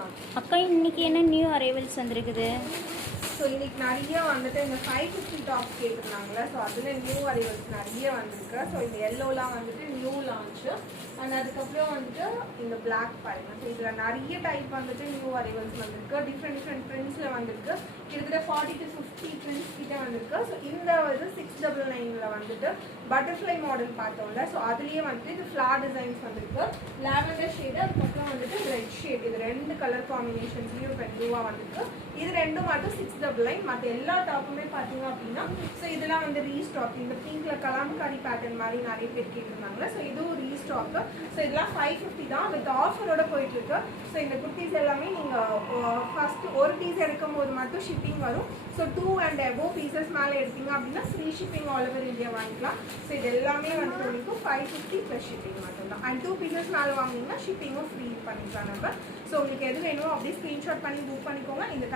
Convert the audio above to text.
தான். அக்கா இன்னைக்கு என்ன நியூ அரைவல்ஸ் வந்திருக்குது? ஸோ இன்னைக்கு நிறைய வந்துட்டு இந்த 550 டாப் கேட்டிருந்தாங்களே, ஸோ அதில் நியூ அரைவல்ஸ் நிறைய வந்திருக்கு. ஸோ இந்த எல்லோலாம் வந்துட்டு நியூ லான்ச்சு. அண்ட் அதுக்கப்புறம் வந்துட்டு இந்த பிளாக் பாருங்க. ஸோ இதில் நிறைய டைப் வந்துட்டு நியூ அரைவல்ஸ் வந்திருக்கு. டிஃப்ரெண்ட் பிரிண்ட்ஸில் வந்திருக்கு. கிட்டத்தட்ட 40 to 50 பிரிண்ட்ஸ் கிட்டே வந்திருக்கு. ஸோ இந்த இது 699 வந்துட்டு பட்டர்ஃப்ளை மாடல் பார்த்தோம்ல, ஸோ அதுலேயே வந்துட்டு இது ஃப்ளார் டிசைன்ஸ் வந்திருக்கு. லாவெண்டர் ஷேடு, அதுக்கப்புறம் வந்துட்டு ரெட் ஷேட். இது 2 கலர் காம்பினேஷன்ஸ்லேயும் இப்போ நியூவாக வந்திருக்கு. இது ரெண்டும் மட்டும் 699. மற்ற எல்லா டாப்புமே பார்த்தீங்க அப்படின்னா ஸோ இதெல்லாம் வந்து ரீஸ்டாக். இந்த பிங்க்ல கலாம்காரி பேட்டர்ன் மாதிரி நிறைய பேர் கேட்டிருந்தாங்களே, ஸோ இதுவும் ரீஸ்டாக்கு. ஸோ இதெல்லாம் 550 தான், வித் ஆஃபரோட போயிட்டு இருக்கு. ஸோ இந்த குர்த்திஸ் எல்லாமே நீங்கள் ஃபர்ஸ்ட் ஒரு பீஸ் எடுக்கும் போது மட்டும் ஷிப்பிங் வரும். ஸோ 2 and above பீசஸ் மேலே எடுத்தீங்க அப்படின்னா free shipping all over India வாங்கிக்கலாம். ஸோ இது எல்லாமே வந்து உங்களுக்கு 550 ப்ளஸ் ஷிப்பிங் மட்டும்தான். அண்ட் 2 பீசஸ் மேலே வாங்கினீங்கன்னா ஷிப்பிங்கும் ஃப்ரீ பண்ணிக்கலாம் நம்ம. ஸோ உங்களுக்கு எது வேணுமோ அப்படியே ஸ்க்ரீன்ஷாட் பண்ணி புக் பண்ணிக்கோங்க. இந்த